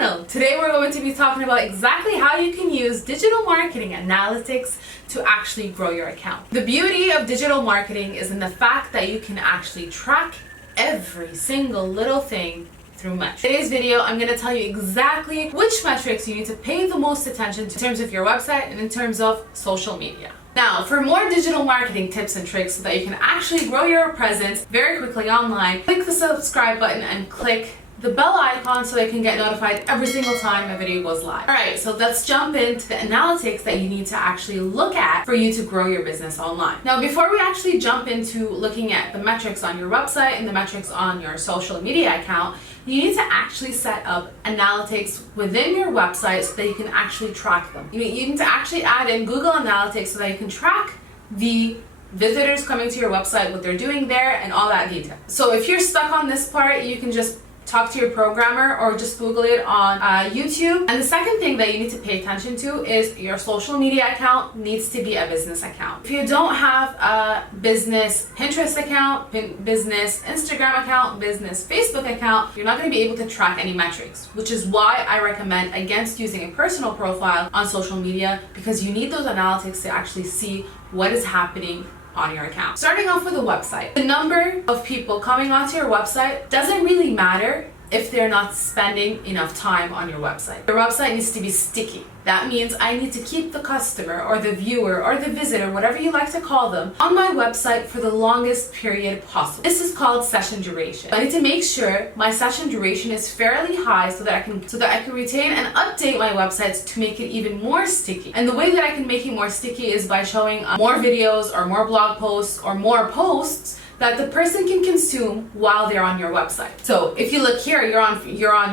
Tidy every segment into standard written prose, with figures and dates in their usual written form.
channel. Today we're going to be talking about exactly how you can use digital marketing analytics to actually grow your account. The beauty of digital marketing is in the fact that you can actually track every single little thing through metrics. In today's video, I'm going to tell you exactly which metrics you need to pay the most attention to in terms of your website and in terms of social media. Now, for more digital marketing tips and tricks so that you can actually grow your presence very quickly online, click the subscribe button and click the bell icon so that you can get notified every single time a video goes live. Alright, so let's jump into the analytics that you need to actually look at for you to grow your business online. Now, before we actually jump into looking at the metrics on your website and the metrics on your social media account, you need to actually set up analytics within your website so that you can actually track them. You need to actually add in Google Analytics so that you can track the visitors coming to your website, what they're doing there, and all that detail. So if you're stuck on this part, you can just talk to your programmer or just Google it on YouTube. And the second thing that you need to pay attention to is your social media account needs to be a business account. If you don't have a business Pinterest account, business Instagram account, business Facebook account, you're not going to be able to track any metrics, which is why I recommend against using a personal profile on social media, because you need those analytics to actually see what is happening on your account. Starting off with a website. The number of people coming onto your website doesn't really matter if they're not spending enough time on your website. Your website needs to be sticky. That means I need to keep the customer or the viewer or the visitor, whatever you like to call them, on my website for the longest period possible. This is called session duration. I need to make sure my session duration is fairly high so that I can retain and update my websites to make it even more sticky. And the way that I can make it more sticky is by showing more videos or more blog posts or more posts that the person can consume while they're on your website. So if you look here, you're on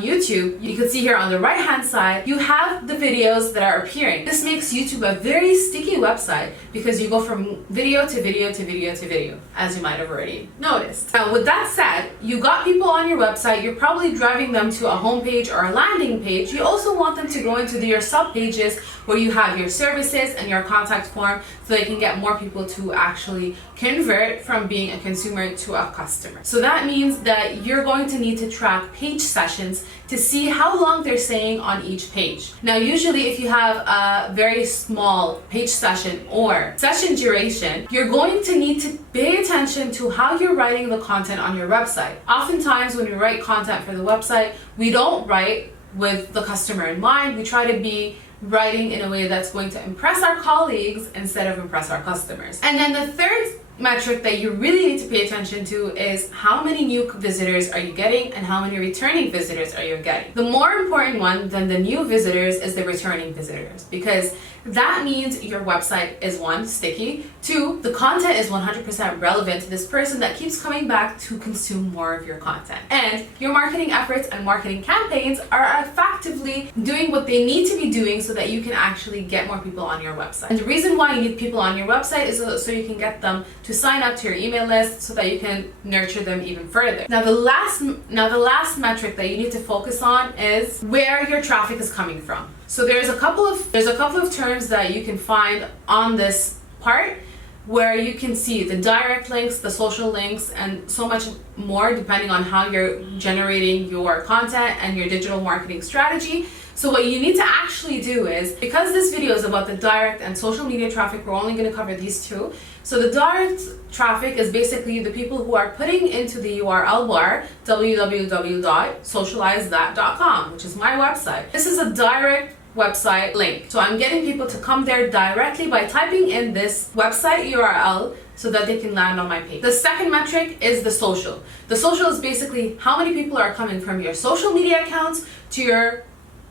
YouTube, you can see here on the right hand side, you have the videos that are appearing. This makes YouTube a very sticky website because you go from video to video to video to video, as you might have already noticed. Now with that said, you got people on your website, you're probably driving them to a homepage or a landing page. You also want them to go into your sub pages where you have your services and your contact form so they can get more people to actually convert from being a consumer to a customer. So that means that you're going to need to track page sessions to see how long they're staying on each page. Now usually if you have a very small page session or session duration, you're going to need to pay attention to how you're writing the content on your website. Oftentimes when we write content for the website, we don't write with the customer in mind. We try to be writing in a way that's going to impress our colleagues instead of impress our customers. And then the third metric that you really need to pay attention to is how many new visitors are you getting and how many returning visitors are you getting. The more important one than the new visitors is the returning visitors, because that means your website is one, sticky, two, the content is 100% relevant to this person that keeps coming back to consume more of your content. And your marketing efforts and marketing campaigns are effectively doing what they need to be doing so that you can actually get more people on your website. And the reason why you need people on your website is so you can get them to sign up to your email list so that you can nurture them even further. Now the last metric that you need to focus on is where your traffic is coming from. So there's a couple of terms that you can find on this part where you can see the direct links, the social links, and so much more depending on how you're generating your content and your digital marketing strategy. So what you need to actually do is, because this video is about the direct and social media traffic, we're only going to cover these two. So the direct traffic is basically the people who are putting into the URL bar www.socialize.com, which is my website. This is a direct website link. So I'm getting people to come there directly by typing in this website URL so that they can land on my page. The second metric is the social. The social is basically how many people are coming from your social media accounts to your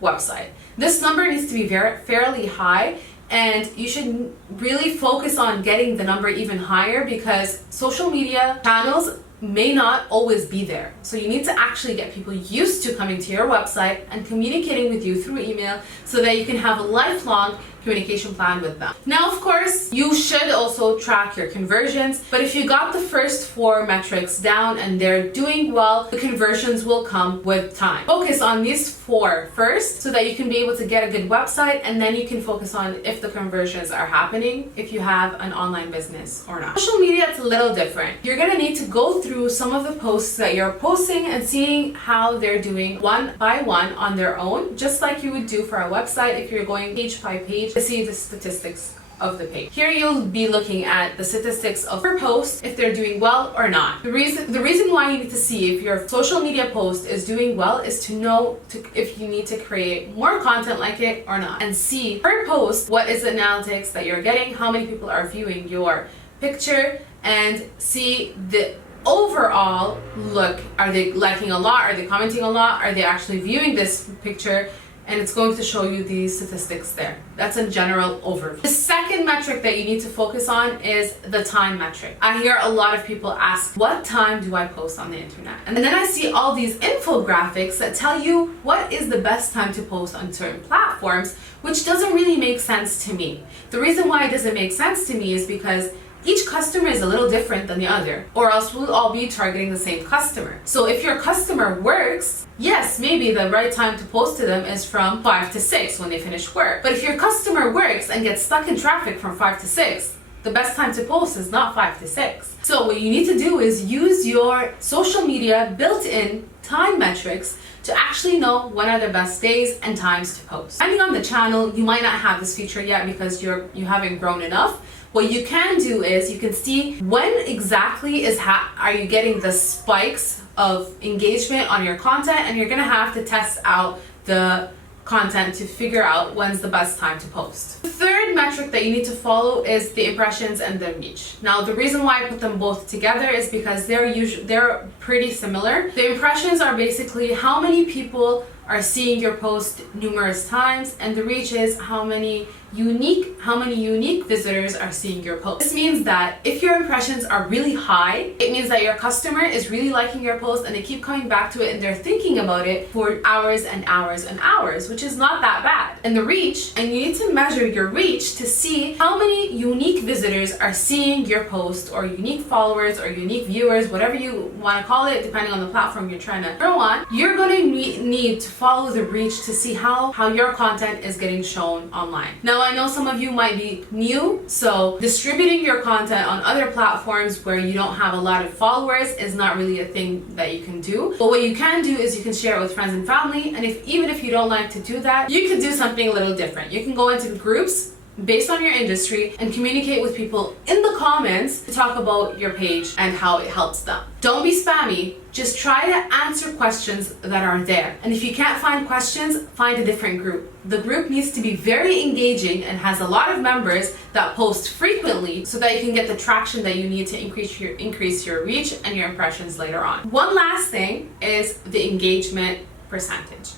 website. This number needs to be fairly high, and you should really focus on getting the number even higher because social media channels may not always be there. So you need to actually get people used to coming to your website and communicating with you through email so that you can have a lifelong communication plan with them. Now, of course, you should also track your conversions, but if you got the first 4 metrics down and they're doing well, the conversions will come with time. Focus on these 4 first so that you can be able to get a good website, and then you can focus on if the conversions are happening, if you have an online business or not. Social media, it's a little different. You're gonna need to go through some of the posts that you're posting and seeing how they're doing one by one on their own, just like you would do for a website if you're going page by page to see the statistics of the page. Here you'll be looking at the statistics of your post, if they're doing well or not. The reason why you need to see if your social media post is doing well is to know if you need to create more content like it or not, and see per post what is the analytics that you're getting, how many people are viewing your picture, and see the overall look. Are they liking a lot? Are they commenting a lot? Are they actually viewing this picture? And it's going to show you these statistics there. That's a general overview. The second metric that you need to focus on is the time metric. I hear a lot of people ask, what time do I post on the internet? And then I see all these infographics that tell you what is the best time to post on certain platforms, which doesn't really make sense to me. The reason why it doesn't make sense to me is because each customer is a little different than the other, or else we'll all be targeting the same customer. So if your customer works, yes, maybe the right time to post to them is from 5 to 6 when they finish work. But if your customer works and gets stuck in traffic from 5 to 6, the best time to post is not 5 to 6. So what you need to do is use your social media built-in time metrics to actually know when are the best days and times to post. Depending on the channel, you might not have this feature yet because you haven't grown enough. What you can do is you can see when exactly are you getting the spikes of engagement on your content, and you're gonna have to test out the content to figure out when's the best time to post. The third metric that you need to follow is the impressions and the reach. Now, the reason why I put them both together is because they're pretty similar. The impressions are basically how many people are seeing your post numerous times, and the reach is how many unique visitors are seeing your post. This means that if your impressions are really high, it means that your customer is really liking your post and they keep coming back to it and they're thinking about it for hours and hours and hours, which is not that bad. And the reach, and you need to measure your reach to see how many unique visitors are seeing your post, or unique followers, or unique viewers, whatever you want to call it, depending on the platform you're trying to grow on. You're going to need to follow the reach to see how your content is getting shown online. Now, I know some of you might be new, so distributing your content on other platforms where you don't have a lot of followers is not really a thing that you can do. But what you can do is you can share it with friends and family, and even if you don't like to do that, you can do something a little different. You can go into groups based on your industry and communicate with people in the comments to talk about your page and how it helps them. Don't be spammy, just try to answer questions that are there. And if you can't find questions, find a different group. The group needs to be very engaging and has a lot of members that post frequently so that you can get the traction that you need to increase your reach and your impressions later on. One last thing is the engagement percentage.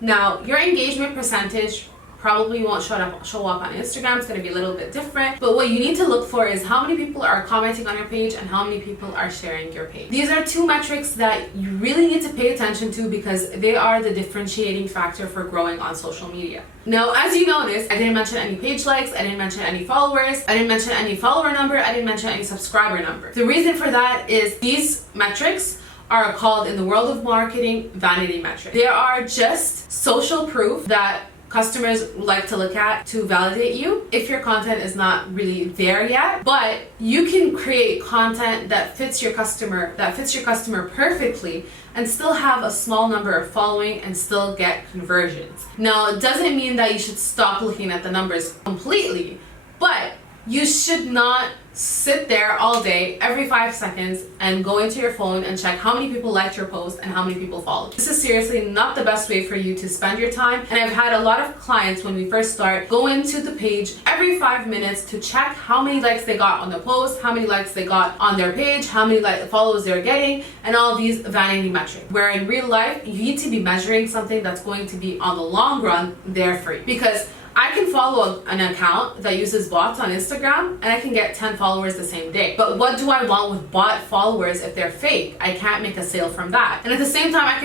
Now, your engagement percentage probably won't show up on Instagram. It's going to be a little bit different. But what you need to look for is how many people are commenting on your page and how many people are sharing your page. These are 2 metrics that you really need to pay attention to because they are the differentiating factor for growing on social media. Now, as you noticed, I didn't mention any page likes, I didn't mention any followers, I didn't mention any follower number, I didn't mention any subscriber number. The reason for that is these metrics are called, in the world of marketing, vanity metrics. They are just social proof that customers like to look at to validate you if your content is not really there yet. But you can create content that fits your customer perfectly and still have a small number of following and still get conversions. Now, it doesn't mean that you should stop looking at the numbers completely, but you should not sit there all day, every 5 seconds, and go into your phone and check how many people liked your post and how many people followed. This is seriously not the best way for you to spend your time. And I've had a lot of clients, when we first start, go into the page every 5 minutes to check how many likes they got on the post, how many likes they got on their page, how many follows they're getting, and all these vanity metrics. Where in real life, you need to be measuring something that's going to be on the long run there for you. Because I can follow an account that uses bots on Instagram and I can get 10 followers the same day. But what do I want with bot followers if they're fake? I can't make a sale from that. And at the same time, I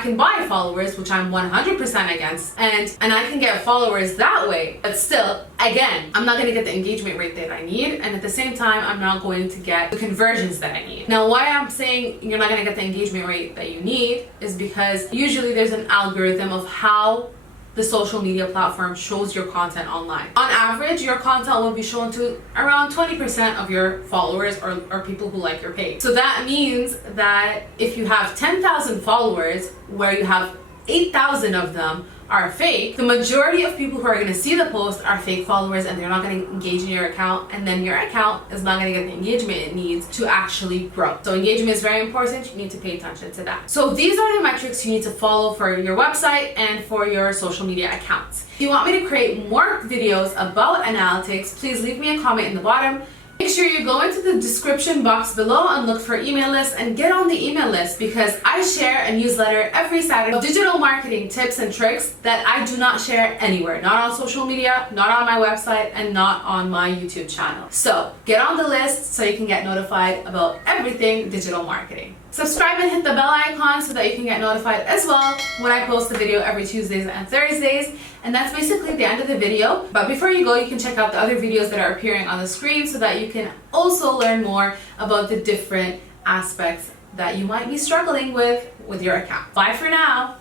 can buy followers, which I'm 100% against, and I can get followers that way. But still, again, I'm not going to get the engagement rate that I need, and at the same time, I'm not going to get the conversions that I need. Now, why I'm saying you're not going to get the engagement rate that you need is because usually there's an algorithm of how the social media platform shows your content online. On average, your content will be shown to around 20% of your followers or people who like your page. So that means that if you have 10,000 followers where you have 8,000 of them are fake, the majority of people who are going to see the post are fake followers, and they're not going to engage in your account, and then your account is not going to get the engagement it needs to actually grow. So engagement is very important. You need to pay attention to that. So these are the metrics you need to follow for your website and for your social media accounts. If you want me to create more videos about analytics, please leave me a comment in the bottom. Make sure you go into the description box below and look for email lists and get on the email list, because I share a newsletter every Saturday of digital marketing tips and tricks that I do not share anywhere. Not on social media, not on my website, and not on my YouTube channel. So get on the list so you can get notified about everything digital marketing. Subscribe and hit the bell icon so that you can get notified as well when I post a video every Tuesdays and Thursdays. And that's basically the end of the video. But before you go, you can check out the other videos that are appearing on the screen so that you can also learn more about the different aspects that you might be struggling with your account. Bye for now.